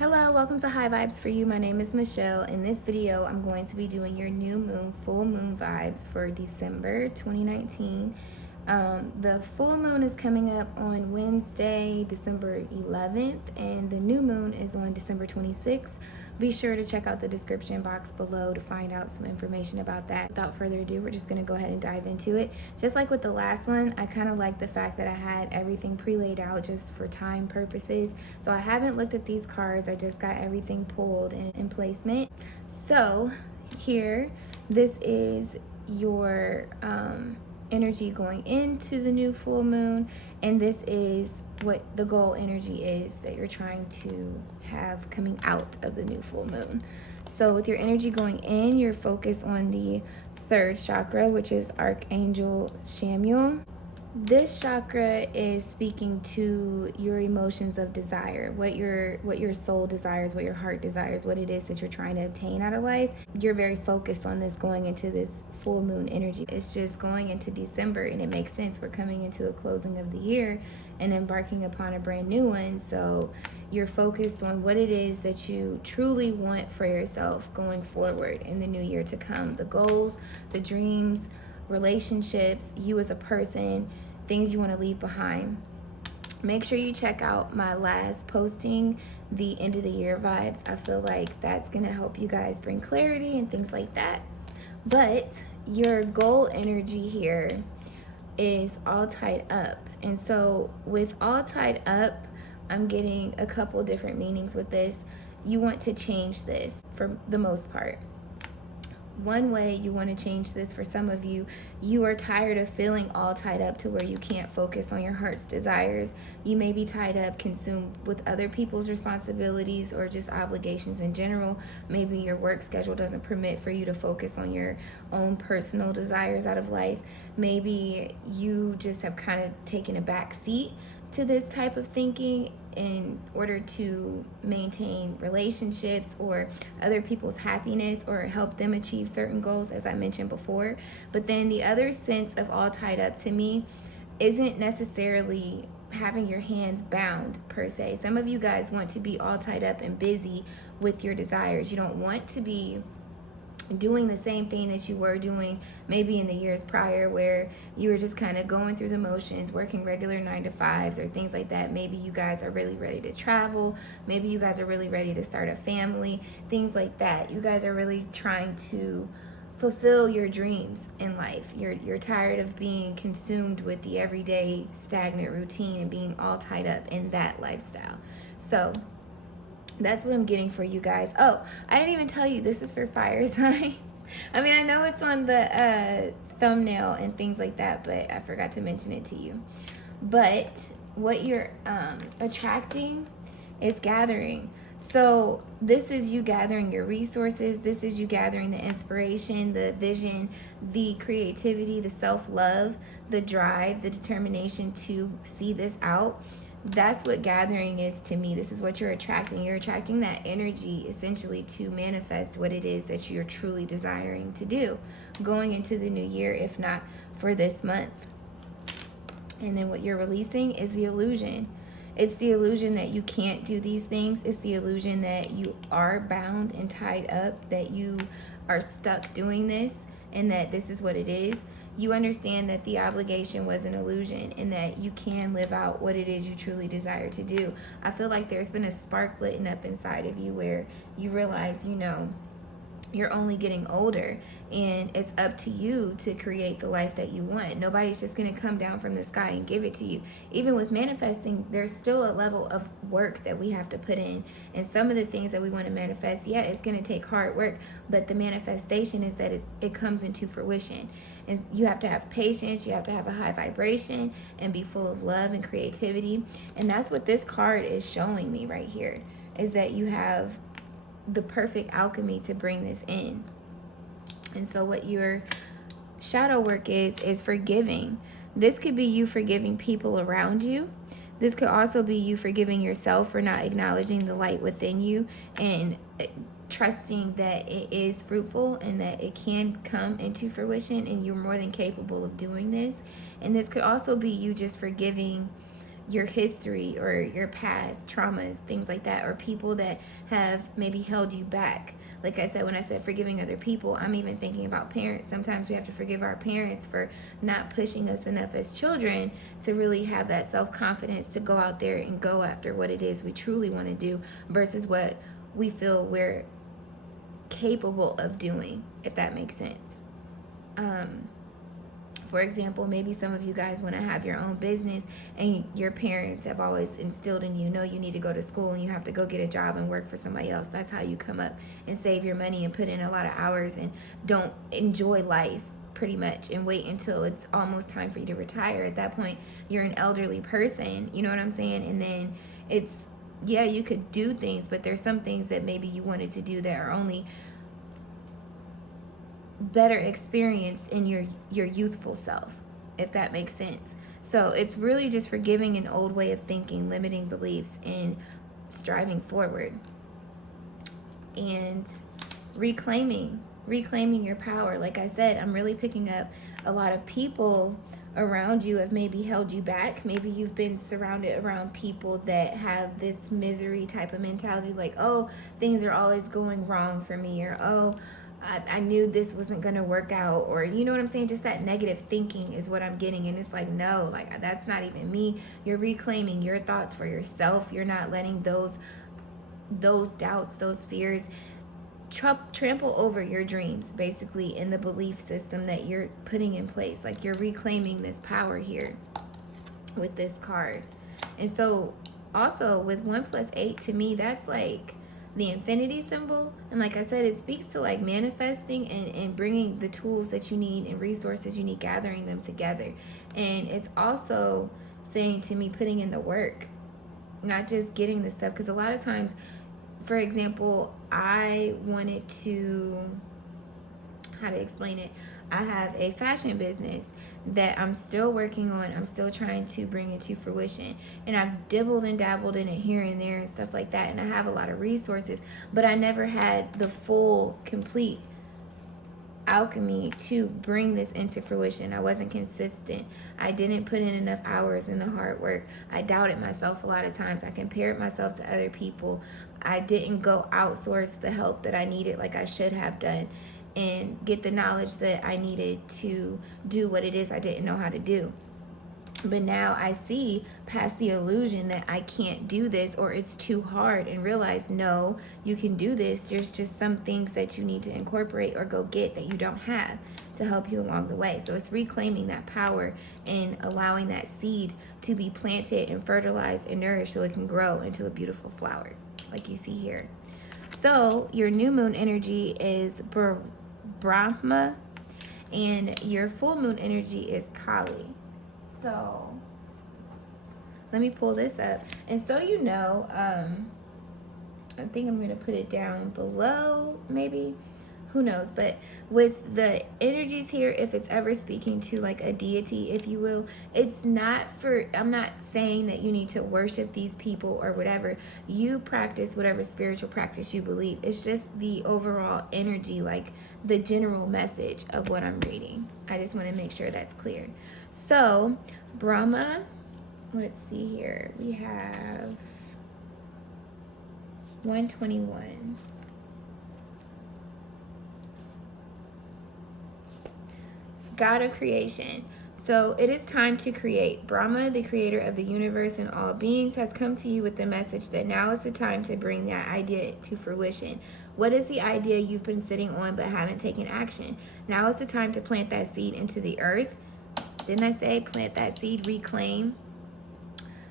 Hello, welcome to High Vibes for You. My name is Michelle. In this video, I'm going to be doing your new moon, full moon vibes for December 2019. The full moon is coming up on Wednesday, December 11th, and the new moon is on December 26th. Be sure to check out the description box below to find out some information about that. Without further ado, we're just going to go ahead and dive into it. Just like with the last one, I kind of like the fact that I had everything pre-laid out just for time purposes. So I haven't looked at these cards. I just got everything pulled in placement. So here, this is your energy going into the new full moon, and this is what the goal energy is that you're trying to have coming out of the new full moon. So with your energy going in, you're focused on the third chakra, which is Archangel Chamuel. This chakra is speaking to your emotions of desire, what your soul desires, what your heart desires, what it is that you're trying to obtain out of life. You're very focused on this going into this full moon energy. It's just going into December, and it makes sense. We're coming into the closing of the year and embarking upon a brand new one. So you're focused on what it is that you truly want for yourself going forward in the new year to come. The goals, the dreams, relationships, you as a person, things you want to leave behind. Make sure you check out my last posting, the end of the year vibes. I feel like that's going to help you guys bring clarity and things like that. But your goal energy here is all tied up. And so with all tied up, I'm getting a couple different meanings with this. You want to change this for the most part. One way you want to change this for some of you, you are tired of feeling all tied up to where you can't focus on your heart's desires. You may be tied up, consumed with other people's responsibilities or just obligations in general. Maybe your work schedule doesn't permit for you to focus on your own personal desires out of life. Maybe you just have kind of taken a back seat to this type of thinking in order to maintain relationships or other people's happiness or help them achieve certain goals, as I mentioned before. But then the other sense of all tied up to me isn't necessarily having your hands bound per se. Some of you guys want to be all tied up and busy with your desires. You don't want to be doing the same thing that you were doing maybe in the years prior, where you were just kind of going through the motions, working regular 9-to-5s or things like that. Maybe you guys are really ready to travel. Maybe you guys are really ready to start a family, things like that. You guys are really trying to fulfill your dreams in life. You're tired of being consumed with the everyday stagnant routine and being all tied up in that lifestyle. So that's what I'm getting for you guys. Oh, I didn't even tell you this is for fire signs. I mean, I know it's on the thumbnail and things like that, but I forgot to mention it to you. But what you're attracting is gathering. So this is you gathering your resources. This is you gathering the inspiration, the vision, the creativity, the self-love, the drive, the determination to see this out. That's what gathering is to me. This is what you're attracting. You're attracting that energy essentially to manifest what it is that you're truly desiring to do going into the new year, if not for this month. And then what you're releasing is the illusion. It's the illusion that you can't do these things. It's the illusion that you are bound and tied up, that you are stuck doing this, and that this is what it is. You understand that the obligation was an illusion and that you can live out what it is you truly desire to do. I feel like there's been a spark lit up inside of you where you realize, you're only getting older, and it's up to you to create the life that you want. Nobody's just going to come down from the sky and give it to you. Even with manifesting, there's still a level of work that we have to put in. And some of the things that we want to manifest, yeah, it's going to take hard work, but the manifestation is that it comes into fruition. And you have to have patience, you have to have a high vibration and be full of love and creativity. And that's what this card is showing me right here, is that you have the perfect alchemy to bring this in. And so what your shadow work is forgiving. This could be you forgiving people around you. This could also be you forgiving yourself for not acknowledging the light within you and trusting that it is fruitful and that it can come into fruition, and you're more than capable of doing this. And this could also be you just forgiving your history or your past traumas, things like that, or people that have maybe held you back. Like I said, when I said forgiving other people, I'm even thinking about parents. Sometimes we have to forgive our parents for not pushing us enough as children to really have that self-confidence to go out there and go after what it is we truly want to do versus what we feel we're capable of doing, if that makes sense. For example, maybe some of you guys want to have your own business and your parents have always instilled in you, no, you need to go to school and you have to go get a job and work for somebody else. That's how you come up and save your money and put in a lot of hours and don't enjoy life pretty much and wait until it's almost time for you to retire. At that point, you're an elderly person, you know what I'm saying? And then it's, yeah, you could do things, but there's some things that maybe you wanted to do that are only better experienced in your youthful self, if that makes sense. So it's really just forgiving an old way of thinking, limiting beliefs, and striving forward. And reclaiming your power. Like I said, I'm really picking up a lot of people around you have maybe held you back. Maybe you've been surrounded around people that have this misery type of mentality, like, oh, things are always going wrong for me, or oh, I knew this wasn't going to work out, or you know what I'm saying? Just that negative thinking is what I'm getting. And it's like, no, like that's not even me. You're reclaiming your thoughts for yourself. You're not letting those doubts, those fears trample over your dreams, basically, in the belief system that you're putting in place. Like you're reclaiming this power here with this card. And so also with 1 + 8, to me, that's like the infinity symbol. And like I said, it speaks to like manifesting and bringing the tools that you need and resources you need, gathering them together. And it's also saying to me, putting in the work, not just getting the stuff. Because a lot of times, for example, I wanted to, how to explain it, I have a fashion business that I'm still working on. I'm still trying to bring it to fruition. And I've dibbled and dabbled in it here and there and stuff like that. And I have a lot of resources, but I never had the full, complete alchemy to bring this into fruition. I wasn't consistent. I didn't put in enough hours in the hard work. I doubted myself a lot of times. I compared myself to other people. I didn't go outsource the help that I needed like I should have done, and get the knowledge that I needed to do what it is I didn't know how to do. But now I see past the illusion that I can't do this or it's too hard, and realize, no, you can do this. There's just some things that you need to incorporate or go get that you don't have to help you along the way. So it's reclaiming that power and allowing that seed to be planted and fertilized and nourished so it can grow into a beautiful flower like you see here. So your new moon energy is Brahma, and your full moon energy is Kali. So let me pull this up. And so you know, I think I'm going to put it down below, maybe. Who knows? But with the energies here, if it's ever speaking to like a deity, if you will, it's not for, I'm not saying that you need to worship these people or whatever. You practice whatever spiritual practice you believe. It's just the overall energy, like the general message of what I'm reading. I just want to make sure that's clear. So Brahma, let's see here. We have 121. God of creation. So it is time to create. Brahma, the creator of the universe and all beings, has come to you with the message that now is the time to bring that idea to fruition. What is the idea you've been sitting on but haven't taken action? Now is the time to plant that seed into the earth. Didn't I say plant that seed, reclaim?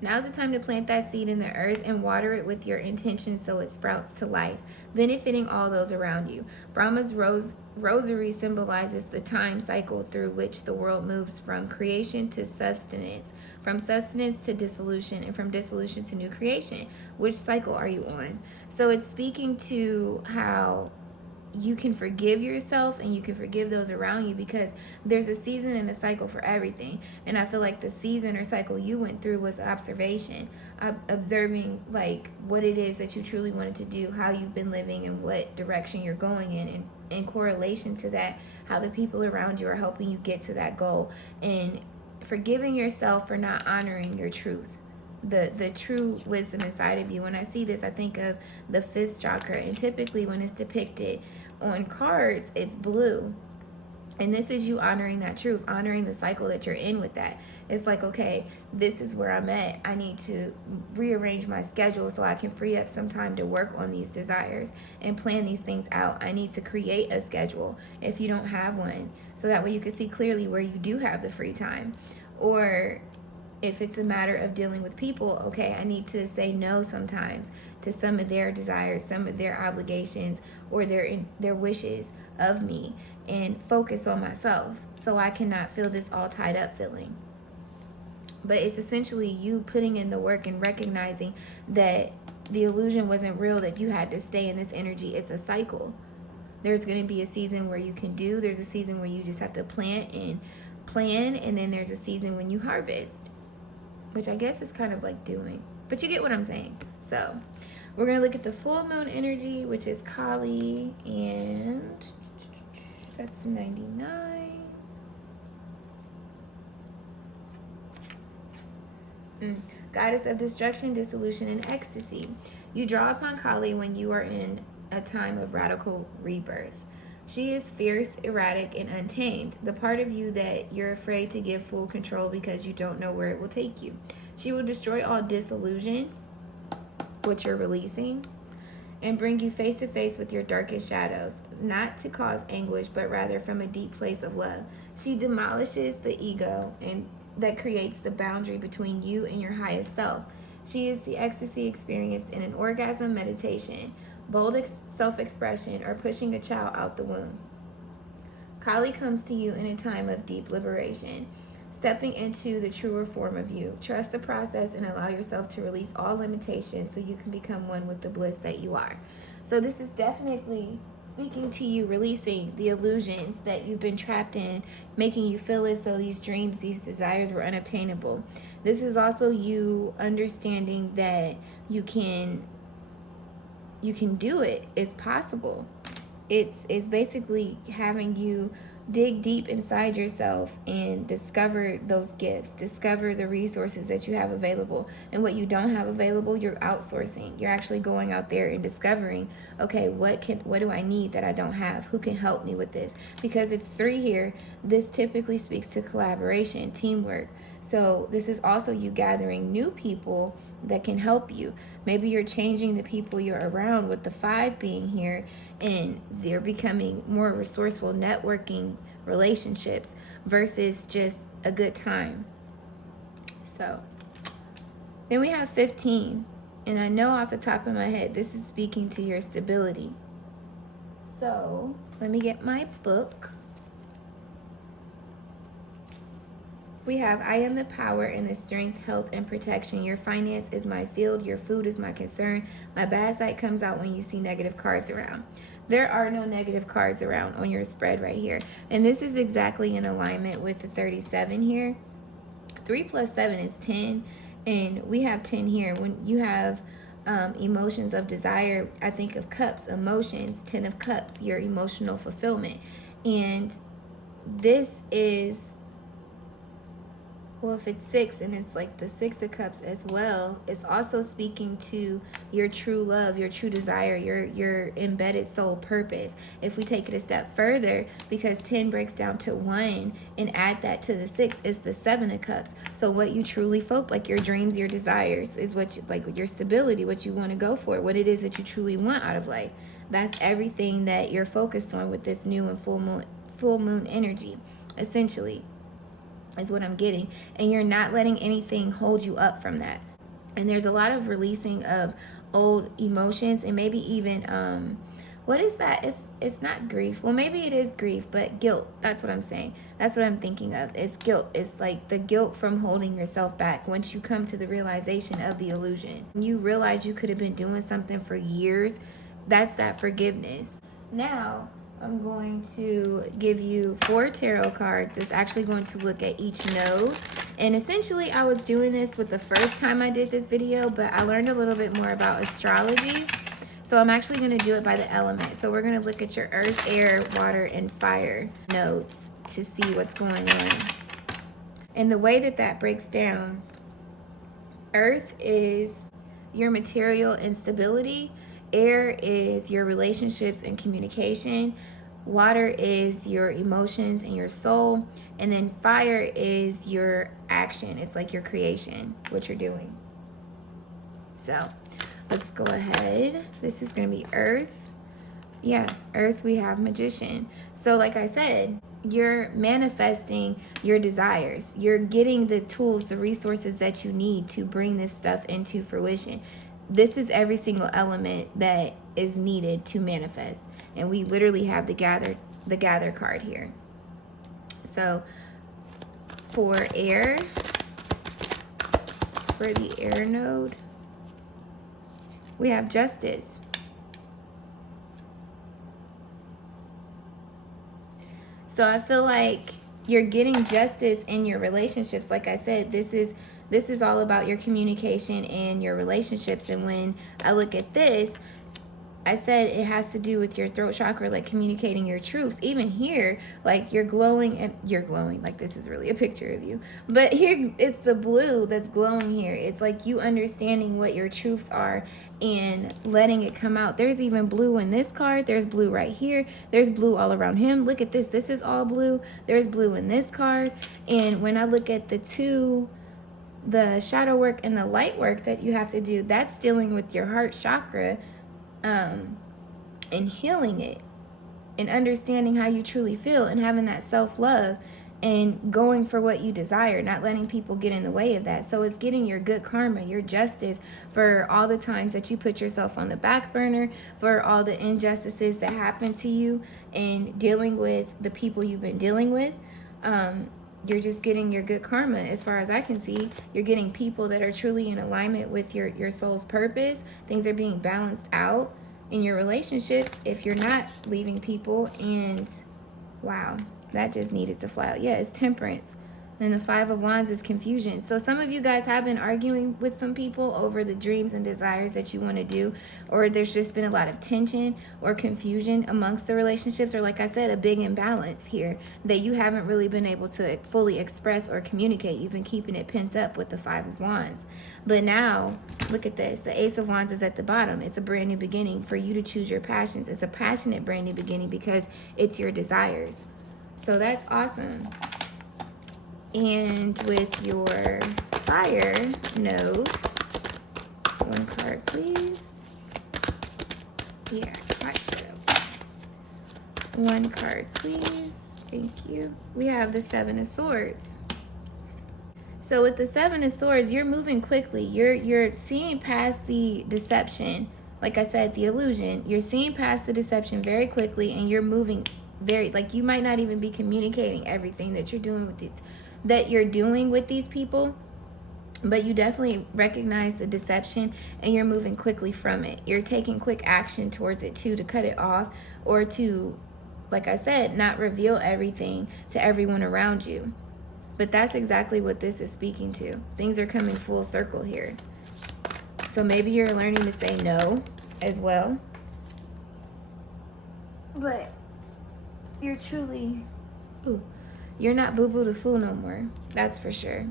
Now is the time to plant that seed in the earth and water it with your intention so it sprouts to life, benefiting all those around you. Brahma's rosary symbolizes the time cycle through which the world moves from creation to sustenance, from sustenance to dissolution, and from dissolution to new creation. Which cycle are you on? So it's speaking to how you can forgive yourself and you can forgive those around you, because there's a season and a cycle for everything. And I feel like the season or cycle you went through was observation, observing like what it is that you truly wanted to do, how you've been living, and what direction you're going in, and in correlation to that, how the people around you are helping you get to that goal, and forgiving yourself for not honoring your truth. the true wisdom inside of you. When I see this, I think of the 5th chakra, and typically when it's depicted on cards, it's blue. And this is you honoring that truth, honoring the cycle that you're in with that. It's like, okay, this is where I'm at. I need to rearrange my schedule so I can free up some time to work on these desires and plan these things out. I need to create a schedule if you don't have one, so that way you can see clearly where you do have the free time. Or if it's a matter of dealing with people, okay, I need to say no sometimes to some of their desires, some of their obligations, or their wishes of me, and focus on myself so I cannot feel this all tied up feeling. But it's essentially you putting in the work and recognizing that the illusion wasn't real, that you had to stay in this energy. It's a cycle. There's going to be a season where you can do, there's a season where you just have to plant and plan, and then there's a season when you harvest, which I guess is kind of like doing, but you get what I'm saying. So we're going to look at the full moon energy, which is Kali, and that's 99. Goddess of destruction, dissolution, and ecstasy. You draw upon Kali when you are in a time of radical rebirth. She is fierce, erratic, and untamed, the part of you that you're afraid to give full control because you don't know where it will take you. She will destroy all disillusion, what you're releasing, and bring you face to face with your darkest shadows, not to cause anguish, but rather from a deep place of love. She demolishes the ego and that creates the boundary between you and your highest self. She is the ecstasy experienced in an orgasm meditation, bold self-expression, or pushing a child out the womb. Kali comes to you in a time of deep liberation, stepping into the truer form of you. Trust the process and allow yourself to release all limitations so you can become one with the bliss that you are. So this is definitely speaking to you, releasing the illusions that you've been trapped in, making you feel as though these dreams, these desires were unobtainable. This is also you understanding that you can do it. It's possible. It's basically having you dig deep inside yourself and discover those gifts, discover the resources that you have available, and what you don't have available, you're outsourcing. You're actually going out there and discovering, okay, what do I need that I don't have? Who can help me with this? Because it's 3 here. This typically speaks to collaboration, teamwork. So this is also you gathering new people that can help you. Maybe you're changing the people you're around with the 5 being here, and they're becoming more resourceful, networking relationships versus just a good time. So then we have 15, and I know off the top of my head this is speaking to your stability. So let me get my book. We have, I am the power and the strength, health, and protection. Your finance is my field. Your food is my concern. My bad side comes out when you see negative cards around. There are no negative cards around on your spread right here. And this is exactly in alignment with the 37 here. 3 plus 7 is 10. And we have 10 here. When you have emotions of desire, I think of cups, emotions, 10 of cups, your emotional fulfillment. And this is, well, if it's 6 and it's like the 6 of cups as well, it's also speaking to your true love, your true desire, your embedded soul purpose. If we take it a step further, because 10 breaks down to 1 and add that to the 6, is the 7 of cups. So what you truly like your dreams, your desires, is what you, like your stability, what you want to go for, what it is that you truly want out of life. That's everything that you're focused on with this new and full moon energy, essentially. Is what I'm getting. And you're not letting anything hold you up from that. And there's a lot of releasing of old emotions, and maybe even what is that? It's not grief. Well, maybe it is grief, but guilt. That's what I'm saying. That's what I'm thinking of. It's guilt. It's like the guilt from holding yourself back. Once you come to the realization of the illusion, you realize you could have been doing something for years. That's that forgiveness. Now I'm going to give you 4 tarot cards. It's actually going to look at each node. And essentially, I was doing this with the first time I did this video, but I learned a little bit more about astrology. So I'm actually going to do it by the element. So we're going to look at your earth, air, water, and fire nodes to see what's going on. And the way that breaks down Earth is your material and stability. Air is your relationships and communication. Water is your emotions and your soul. And then fire is your action. It's like your creation, what you're doing. So let's go ahead. This is going to be Earth. Yeah, Earth, we have Magician. So like I said, you're manifesting your desires. You're getting the tools, the resources that you need to bring this stuff into fruition. This is every single element that is needed to manifest. And we literally have the gather card here. So for air, for the air node, we have Justice. So I feel like you're getting justice in your relationships. Like I said, this is all about your communication and your relationships. And when I look at this, I said it has to do with your throat chakra, like communicating your truths. Even here, like you're glowing, and you're glowing, like this is really a picture of you. But here, it's the blue that's glowing here. It's like you understanding what your truths are and letting it come out. There's even blue in this card. There's blue right here. There's blue all around him. Look at this. This is all blue. There's blue in this card. And when I look at the two, the shadow work and the light work that you have to do, that's dealing with your heart chakra. And healing it and understanding how you truly feel and having that self-love and going for what you desire, not letting people get in the way of that. So it's getting your good karma, your justice for all the times that you put yourself on the back burner, for all the injustices that happen to you, and dealing with the people you've been dealing with. You're just getting your good karma. As far as I can see, you're getting people that are truly in alignment with your soul's purpose. Things are being balanced out in your relationships if you're not leaving people. And wow, that just needed to fly out. Yeah, it's Temperance. And the Five of Wands is confusion. So some of you guys have been arguing with some people over the dreams and desires that you want to do, or there's just been a lot of tension or confusion amongst the relationships, or like I said, a big imbalance here that you haven't really been able to fully express or communicate. You've been keeping it pent up with the Five of Wands. But now, look at this. The Ace of Wands is at the bottom. It's a brand new beginning for you to choose your passions. It's a passionate brand new beginning because it's your desires. So that's awesome. And with your fire node, one card, please. Yeah, I should have. One card, please. Thank you. We have the Seven of Swords. So with the Seven of Swords, you're moving quickly. You're seeing past the deception. Like I said, the illusion. You're seeing past the deception very quickly, and you're moving very, like you might not even be communicating everything that you're doing with it, that you're doing with these people, but you definitely recognize the deception and you're moving quickly from it. You're taking quick action towards it too, to cut it off, or to, like I said, not reveal everything to everyone around you. But that's exactly what this is speaking to. Things are coming full circle here. So maybe you're learning to say no as well. But you're truly, you're not boo-boo the fool no more. That's for sure.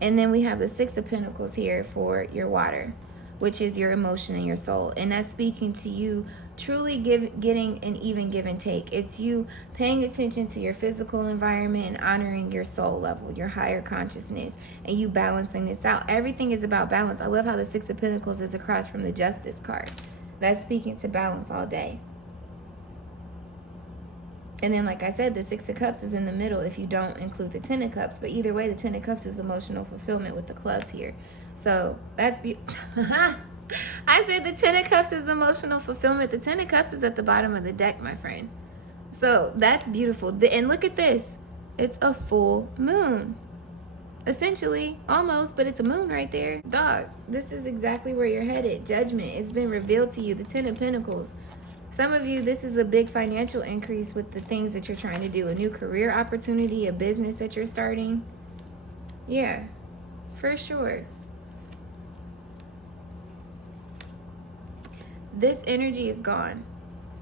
And then we have the Six of Pentacles here for your water, which is your emotion and your soul. And that's speaking to you truly getting an even give and take. It's you paying attention to your physical environment and honoring your soul level, your higher consciousness, and you balancing this out. Everything is about balance. I love how the Six of Pentacles is across from the Justice card. That's speaking to balance all day. And then, like I said, the Six of Cups is in the middle if you don't include the Ten of Cups. But either way, the Ten of Cups is emotional fulfillment with the clubs here. So that's I said the Ten of Cups is emotional fulfillment. The Ten of Cups is at the bottom of the deck, my friend. So that's beautiful. And look at this. It's a full moon. Essentially, almost, but it's a moon right there. Dog, this is exactly where you're headed. Judgment. It's been revealed to you. The Ten of Pentacles. Some of you, this is a big financial increase with the things that you're trying to do. A new career opportunity, a business that you're starting. Yeah, for sure. This energy is gone.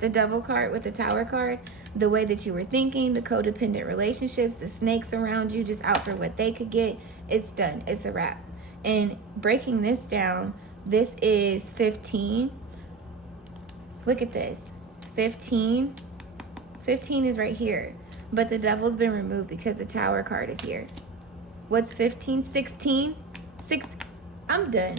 The Devil card with the Tower card, the way that you were thinking, the codependent relationships, the snakes around you just out for what they could get, it's done. It's a wrap. And breaking this down, this is 15. Look at this. 15. 15 is right here. But the devil's been removed because the Tower card is here. What's 15? 16? 6. I'm done.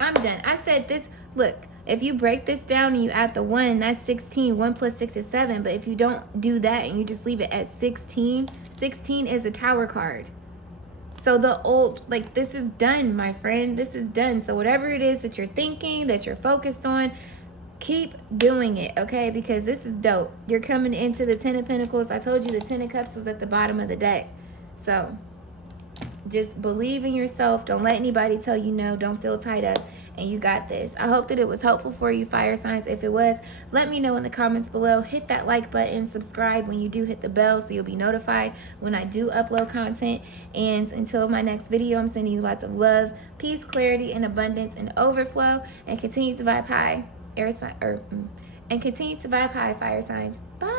I'm done. I said this. Look, if you break this down and you add the 1, that's 16. 1 plus 6 is 7. But if you don't do that and you just leave it at 16, 16 is a Tower card. So the old, like, this is done, my friend. This is done. So whatever it is that you're thinking, that you're focused on, keep doing it, okay? Because this is dope. You're coming into the 10 of Pentacles. I told you the 10 of Cups was at the bottom of the deck. So just believe in yourself. Don't let anybody tell you no. Don't feel tied up. And you got this. I hope that it was helpful for you, fire signs. If it was, let me know in the comments below. Hit that like button, subscribe when you do, hit the bell so you'll be notified when I do upload content. And until my next video, I'm sending you lots of love, peace, clarity, and abundance and overflow. And continue to vibe high, and continue to vibe high, fire signs. Bye.